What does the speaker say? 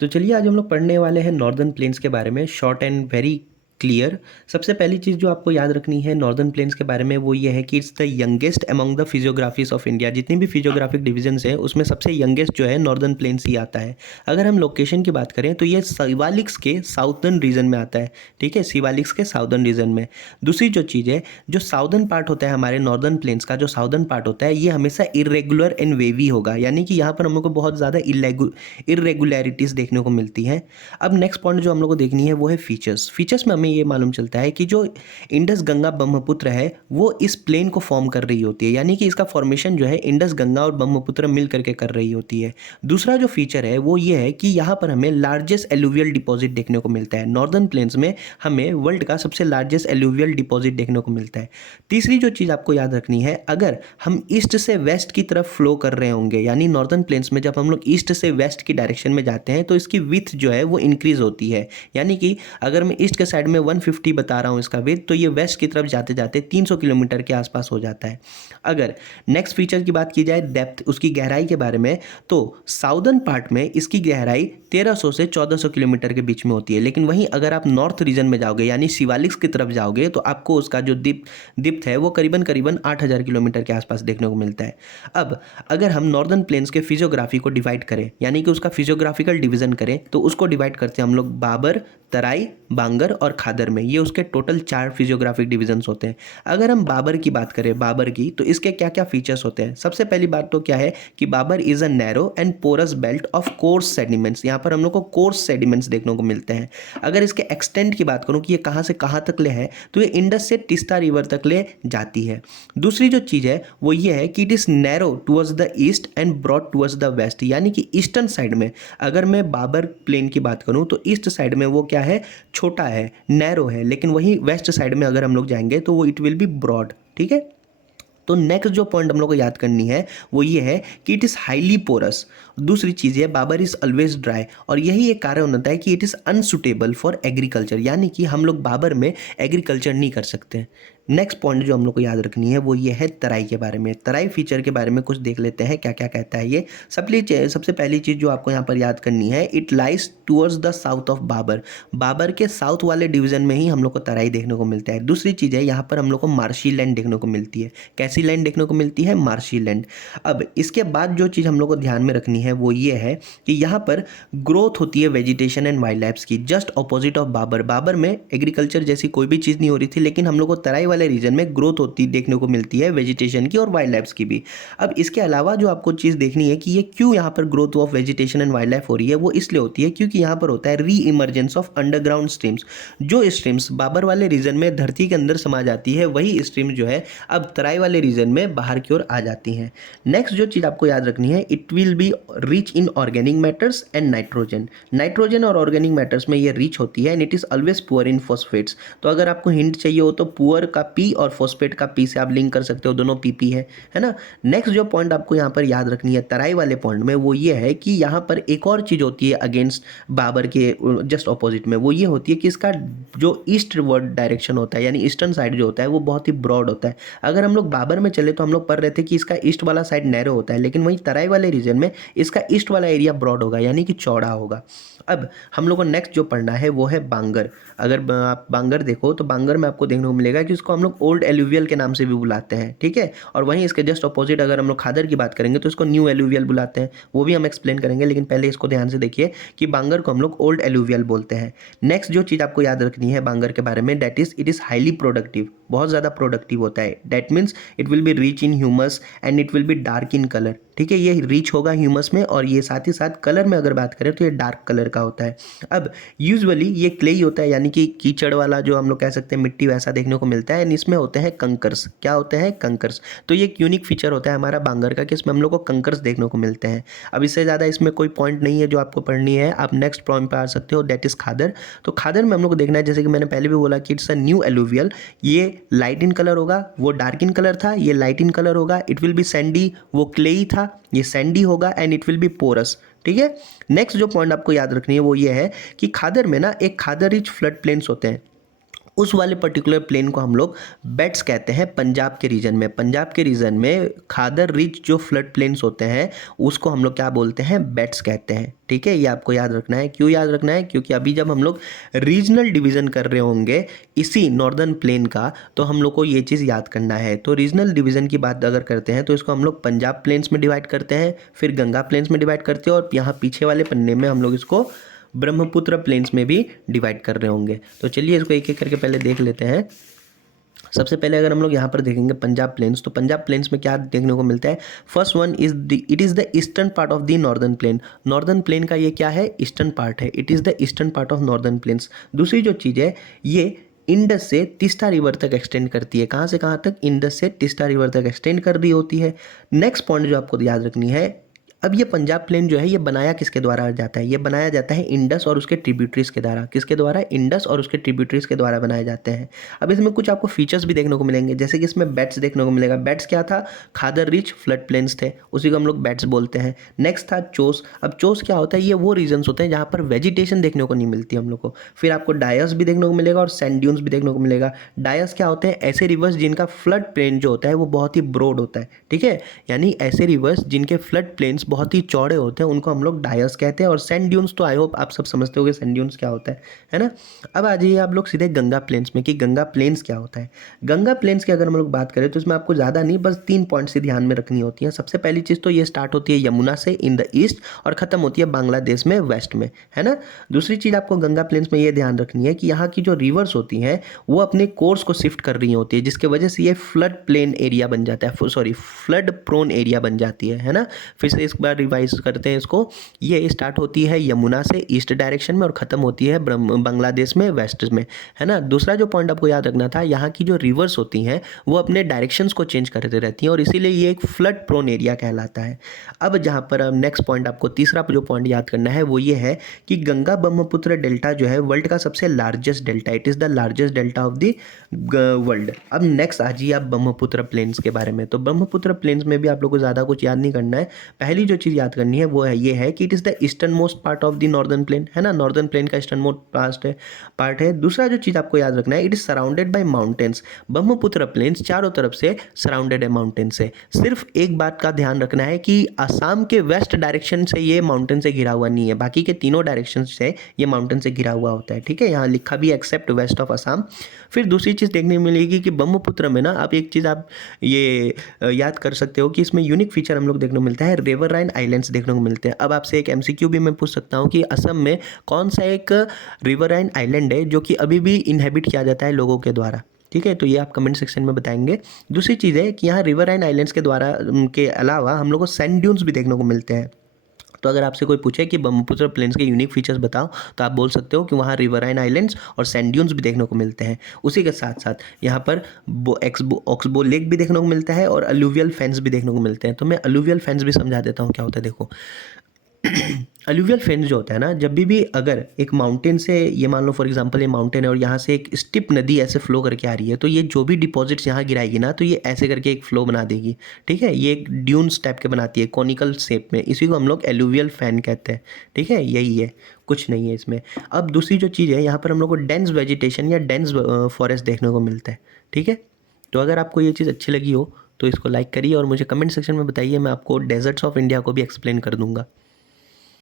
तो चलिए आज हम लोग पढ़ने वाले हैं नॉर्दर्न प्लेन्स के बारे में, शॉर्ट एंड वेरी क्लियर। सबसे पहली चीज़ जो आपको याद रखनी है नॉर्दर्न प्लेन्स के बारे में वो ये है कि it's the youngest among the physiographies of India. जितनी भी फिजियोग्राफिक डिविजन्स हैं उसमें सबसे यंगेस्ट जो है नॉर्दर्न प्लेन्स ही आता है। अगर हम लोकेशन की बात करें तो ये शिवालिक्स के साउथर्न रीजन में आता है। ठीक है, शिवालिक्स के साउथर्न रीजन में। दूसरी जो चीज़ है, जो साउदर्न पार्ट होता है हमारे नॉर्दर्न प्लेन्स का, जो साउदर्न पार्ट होता है ये हमेशा इरेगुलर एंड वेवी होगा, यानी कि यहाँ पर हम लोग को बहुत ज़्यादा इरेगुलरिटीज़ देखने को मिलती हैं। अब नेक्स्ट पॉइंट जो हम लोग को देखनी है वो है फीचर्स। फीचर्स में हमें ये मालूम चलता है कि जो इंडस गंगा ब्रह्मपुत्र है वो इस प्लेन को फॉर्म कर रही होती है, यानी कि इसका फॉर्मेशन जो है इंडस गंगा और ब्रह्मपुत्र मिल करके कर रही होती है। दूसरा जो फीचर है वो ये है कि यहाँ पर हमें लार्जेस्ट एलुवियल डिपॉजिट देखने को मिलता है। नॉर्दर्न प्लेन्स में हमें वर्ल्ड का सबसे लार्जेस्ट एलुवियल डिपॉजिट देखने को मिलता है। तीसरी जो चीज़ आपको याद रखनी है, अगर हम ईस्ट से वेस्ट की तरफ फ्लो कर रहे होंगे, यानी नॉर्दर्न प्लेन्स में जब हम लोग ईस्ट से वेस्ट की डायरेक्शन में जाते हैं तो इसकी विड्थ जो है वो इंक्रीज होती है। यानी कि अगर मैं ईस्ट के साइड में 150 बता रहा हूँ इसका विड्थ, तो ये वेस्ट की तरफ जाते जाते 300 किलोमीटर के आसपास हो जाता है। अगर नेक्स्ट फीचर की बात की जाए डेप्थ, उसकी गहराई के बारे में, तो साउदर्न पार्ट में इसकी गहराई 1300 से 1400 किलोमीटर के बीच में होती है। लेकिन वहीं अगर आप नॉर्थ रीजन में जाओगे यानी शिवालिक्स की तरफ जाओगे तो आपको उसका जो डिप्थ है वो करीबन करीबन 8000 किलोमीटर के आसपास देखने को मिलता है। अब अगर हम नॉर्दर्न प्लेन्स के फिजियोग्राफी को डिवाइड करें, यानी कि उसका फिजियोग्राफिकल डिवीजन करें, तो उसको डिवाइड करते हैं हम लोग बाबर, तराई, बांगर और खादर में। ये उसके टोटल 4 फिजियोग्राफिक डिवीजन्स होते हैं। अगर हम बाबर की बात करें, बाबर की, तो इसके क्या क्या फीचर्स होते हैं। सबसे पहली बात तो क्या है कि Bhabar is a narrow and porous belt of coarse sediments. यहाँ पर हम लोग को कोर्स सेडिमेंट्स देखने को मिलते हैं। अगर इसके एक्सटेंट की बात करूँ कि ये कहाँ से कहाँ तक ले है, तो ये इंडस से टिस्टा रिवर तक ले जाती है। दूसरी जो चीज़ है वो ये है कि it is narrow towards the east and broad towards the west, यानी कि ईस्टर्न साइड में अगर मैं बाबर प्लेन की बात करूँ तो ईस्ट साइड में वो क्या है, छोटा है, नैरो है, लेकिन वही वेस्ट साइड में अगर हम लोग जाएंगे तो वो इट विल बी ब्रॉड। ठीक है, तो नेक्स्ट जो पॉइंट हम लोग को याद करनी है वो ये है कि इट इज़ हाईली पोरस। दूसरी चीज़ है बाबर इज़ ऑलवेज ड्राई, और यही एक कारण होता है कि it is unsuitable for agriculture, यानी कि हम लोग बाबर में एग्रीकल्चर नहीं कर सकते। नेक्स्ट पॉइंट जो हम लोग को याद रखनी है वो ये है तराई के बारे में। तराई फीचर के बारे में कुछ देख लेते हैं क्या क्या कहता है ये। सबसे पहली चीज़ जो आपको यहाँ पर याद करनी है, it lies towards the south of Bhabar. Bhabar के साउथ वाले डिवीजन में ही हम लोग को तराई देखने को मिलता है। दूसरी चीज़ है यहाँ पर हम लोग को मार्शी लैंड देखने को मिलती है। कैसी लैंड देखने को मिलती है, मार्शी लैंड। अब इसके बाद जो चीज़ हम लोग को ध्यान में रखनी है वो ये है कि यहाँ पर ग्रोथ होती है वेजिटेशन एंड वाइल्ड लाइफ की, just opposite of Bhabar. Bhabar में एग्रीकल्चर जैसी कोई भी चीज़ नहीं हो रही थी, लेकिन हम लोग को तराई वाले रीजन में ग्रोथ होती देखने को मिलती है वेजिटेशन की और वाइल्ड लाइफ की भी। अब इसके अलावा जो आपको चीज़ देखनी है कि ये क्यों यहाँ पर growth of vegetation and wild life हो रही है, वो इसलिए होती है क्योंकि यहाँ पर होता है री इमरजेंस ऑफ अंडरग्राउंड स्ट्रीम्स। जो स्ट्रीम्स बाबर वाले रीजन में धरती के अंदर समा जाती है, वही स्ट्रीम जो है अब तराई वाले रीजन में बाहर की ओर आ जाती हैं। नेक्स्ट जो चीज़ आपको याद रखनी है, it will be rich in organic matters and nitrogen. Nitrogen और ऑर्गेनिक मैटर्स में ये रिच होती है and it is always poor in phosphates. तो अगर आपको हिंट चाहिए हो तो पुअर का पी और फॉस्फेट का पी से आप लिंक कर सकते हो, दोनों पीपी है ना। नेक्स्ट जो पॉइंट आपको यहाँ पर याद रखनी है तराई वाले पॉइंट में वो ये है कि यहाँ पर एक और चीज़ होती है अगेंस्ट बाबर के जस्ट ऑपोजिट में, वो ये होती है कि इसका जो ईस्ट वर्ड डायरेक्शन होता है, यानी ईस्टर्न साइड जो होता है वो बहुत ही ब्रॉड होता है। अगर हम लोग बाबर में चले तो हम लोग पढ़ रहे थे कि इसका ईस्ट वाला साइड नैरो होता है, लेकिन वहीं तराई वाले रीजन में इसका ईस्ट वाला एरिया ब्रॉड होगा, यानी कि चौड़ा होगा। अब हम लोग को नेक्स्ट जो पढ़ना है वो है बांगर। अगर आप बांगर देखो तो बांगर में आपको देखने को मिलेगा कि इसको हम लोग ओल्ड एलुवियल के नाम से भी बुलाते हैं। ठीक है, और वहीं इसके जस्ट अपोजिट अगर हम लोग खादर की बात करेंगे तो इसको न्यू एलुवियल बुलाते हैं, वो भी हम एक्सप्लेन करेंगे, लेकिन पहले इसको ध्यान से देखिए कि बांगर को हम लोग ओल्ड एलुवियल बोलते हैं। नेक्स्ट जो चीज़ आपको याद रखनी है बांगर के बारे में, that is it is highly productive, बहुत ज़्यादा प्रोडक्टिव होता है। That means it will be rich in humus and it will be dark in colour. ठीक है, ये रिच होगा ह्यूमस में और ये साथ ही साथ कलर में अगर बात करें तो ये डार्क कलर का होता है। अब यूजुअली ये क्लेई होता है, यानी कि कीचड़ वाला जो हम लोग कह सकते हैं मिट्टी वैसा देखने को मिलता है, एंड इसमें होते हैं कंकर्स। क्या होते हैं, कंकर्स। तो ये एक यूनिक फीचर होता है हमारा बांगर का कि इसमें हम लोग को कंकर्स देखने को मिलते हैं। अब इससे ज़्यादा इसमें कोई पॉइंट नहीं है जो आपको पढ़नी है, आप नेक्स्ट पॉइंट पर आ सकते हो, दैट इज खादर। तो खादर में हम लोग को देखना है, जैसे कि मैंने पहले भी बोला कि इट्स अ न्यू एलुवियल। ये लाइट इन कलर होगा, वो डार्क इन कलर था, ये लाइट इन कलर होगा। इट विल बी सैंडी, वो क्लेई था, ये सैंडी होगा, and it will be porous. ठीक है, नेक्स्ट जो पॉइंट आपको याद रखनी है वो ये है कि खादर में ना एक खादर रिच फ्लड प्लेन्स होते हैं। उस वाले पर्टिकुलर प्लेन को हम लोग बेट्स कहते हैं। पंजाब के रीजन में, पंजाब के रीजन में खादर रिच जो फ्लड प्लेन्स होते हैं उसको हम लोग क्या बोलते हैं, बेट्स कहते हैं। ठीक है, ये आपको याद रखना है। क्यों याद रखना है? क्योंकि अभी जब हम लोग रीजनल डिवीजन कर रहे होंगे इसी नॉर्दर्न प्लेन का, तो हम लोग को ये चीज़ याद करना है। तो रीजनल डिवीजन की बात अगर करते हैं तो इसको हम लोग पंजाब प्लेन्स में डिवाइड करते हैं, फिर गंगा प्लेन्स में डिवाइड करते हैं, और यहाँ पीछे वाले पन्ने में हम लोग इसको ब्रह्मपुत्र प्लेन्स में भी डिवाइड कर रहे होंगे। तो चलिए इसको एक एक करके पहले देख लेते हैं। सबसे पहले अगर हम लोग यहाँ पर देखेंगे पंजाब प्लेन्स, तो पंजाब प्लेन्स में क्या देखने को मिलता है? First one it is the eastern part of the northern plane. Northern plain का ये क्या है? ईस्टर्न पार्ट है। It is the eastern part of northern plains. दूसरी जो चीज़ है, ये इंडस से तीस्ता रिवर तक एक्सटेंड करती है। कहाँ से कहाँ तक? इंडस से तीस्ता रिवर तक एक्सटेंड कर रही होती है। नेक्स्ट पॉइंट जो आपको याद रखनी है, अब ये पंजाब प्लेन जो है ये बनाया किसके द्वारा जाता है? ये बनाया जाता है इंडस और उसके ट्रिब्यूटरीज के द्वारा। किसके द्वारा? इंडस और उसके ट्रिब्यूटरीज के द्वारा बनाए जाते हैं। अब इसमें कुछ आपको फीचर्स भी देखने को मिलेंगे, जैसे कि इसमें बेट्स देखने को मिलेगा। बेट्स क्या था? खादर रिच फ्लड प्लेन्स थे, उसी को हम लोग बेट्स बोलते हैं। नेक्स्ट था चोस। अब चोस क्या होता है? ये वो रीजन्स होते हैं जहाँ पर वेजिटेशन देखने को नहीं मिलती हम लोग को। फिर आपको डायस भी देखने को मिलेगा और सैंड ड्यून्स भी देखने को मिलेगा। डायस क्या होते हैं? ऐसे रिवर्स जिनका फ्लड प्लेन जो होता है वो बहुत ही ब्रॉड होता है। ठीक है, यानी ऐसे रिवर्स जिनके फ्लड प्लेन्स बहुत ही चौड़े होते हैं उनको हम लोग डायस कहते हैं। और सैंड ड्यून्स तो आई होप आप सब समझते होंगे सैंड ड्यून्स क्या होता है ना। अब आ जाइए आप लोग सीधे गंगा प्लेन्स में कि गंगा प्लेन्स क्या होता है। गंगा प्लेन्स की अगर हम लोग बात करें तो इसमें आपको ज़्यादा नहीं, बस 3 पॉइंट्स ही ध्यान में रखनी होती हैं। सबसे पहली चीज़ तो ये स्टार्ट होती है यमुना से इन द ईस्ट और ख़त्म होती है बांग्लादेश में वेस्ट में, है ना। दूसरी चीज़ आपको गंगा प्लेन्स में ये ध्यान रखनी है कि यहाँ की जो रिवर्स होती हैं वो अपने कोर्स को शिफ्ट कर रही होती है, जिसके वजह से ये फ्लड प्लेन एरिया बन जाता है, सॉरी फ्लड प्रोन एरिया बन जाती है ना। फिर से इस बार रिवाइज करते हैं इसको। ये स्टार्ट होती है यमुना से ईस्ट डायरेक्शन में और ख़त्म होती है बांग्लादेश में वेस्ट में, है ना। दूसरा जो पॉइंट आपको याद रखना था, यहाँ की जो रिवर्स होती हैं वो अपने डायरेक्शंस को चेंज करते रहती हैं और इसीलिए ये एक फ्लड प्रोन एरिया कहलाता है। अब जहाँ पर नेक्स्ट पॉइंट आपको तीसरा जो पॉइंट याद करना है वो ये है कि गंगा ब्रह्मपुत्र डेल्टा जो है वर्ल्ड का सबसे largest delta, it is the largest delta of the world. अब नेक्स्ट आ जाइए आप ब्रह्मपुत्र प्लेन्स के बारे में। तो ब्रह्मपुत्र प्लेन्स में भी आप लोगों को ज़्यादा कुछ याद नहीं करना है। पहली जो चीज़ याद करनी है वो है ये है कि it is the eastern most part of the northern plain, है ना। नॉर्दर्न प्लेन का ईस्टर्न मोस्ट पार्ट है। दूसरा जो चीज़ आपको याद रखना है, it is surrounded by mountains. Brahmaputra plains चारों तरफ से सराउंडेड है माउंटेन से। सिर्फ एक बात का ध्यान रखना है कि असम के वेस्ट डायरेक्शन से ये माउंटेन से घिरा हुआ नहीं है, बाकी के तीनों डायरेक्शन से ये माउंटेन से घिरा हुआ होता है। ठीक है, यहाँ लिखा भी एक्सेप्ट वेस्ट ऑफ असम। फिर दूसरी चीज़ देखने को मिलेगी कि ब्रह्मपुत्र में ना आप एक चीज़ आप ये याद कर सकते हो कि इसमें यूनिक फीचर हम लोग देखने को मिलता है, रिवराइन आइलैंड्स देखने को मिलते हैं। अब आपसे एक एमसीक्यू भी मैं पूछ सकता हूँ कि असम में कौन सा एक रिवराइन आइलैंड है जो कि अभी भी इनहेबिट किया जाता है लोगों के द्वारा। ठीक है, तो ये आप कमेंट सेक्शन में बताएंगे। दूसरी चीज़ है कि यहाँ रिवराइन आइलैंड्स के द्वारा के अलावा हम लोग को सैंड ड्यून्स भी देखने को मिलते हैं। तो अगर आपसे कोई पूछे कि ब्रह्मपुत्र प्लेन्स के यूनिक फीचर्स बताओ तो आप बोल सकते हो कि वहाँ रिवराइन आइलैंड्स और सैंड ड्यून्स भी देखने को मिलते हैं। उसी के साथ साथ यहाँ पर ऑक्सबो लेक भी देखने को मिलता है और अलूवियल फेंस भी देखने को मिलते हैं। तो मैं अलूवियल फेंस भी समझा देता हूँ क्या होता है। देखो अलूवियल फेंस जो होता है ना, जब भी अगर एक माउंटेन से, ये मान लो फॉर एग्जांपल ये माउंटेन है और यहाँ से एक स्टिप नदी ऐसे फ्लो करके आ रही है, तो ये जो भी डिपॉजिट्स यहाँ गिराएगी ना तो ये ऐसे करके एक फ्लो बना देगी। ठीक है, ये एक ड्यून्स टाइप के बनाती है कॉनिकल शेप में, इसी को हम लोग एलुवियल फैन कहते हैं। ठीक है, यही है, कुछ नहीं है इसमें। अब दूसरी जो चीज़ है, यहाँ पर हम लोग को डेंस वेजिटेशन या डेंस फॉरेस्ट देखने को मिलता है। ठीक है, तो अगर आपको ये चीज़ अच्छी लगी हो तो इसको लाइक करिए और मुझे कमेंट सेक्शन में बताइए, मैं आपको डेजर्ट्स ऑफ इंडिया को भी एक्सप्लेन कर दूंगा।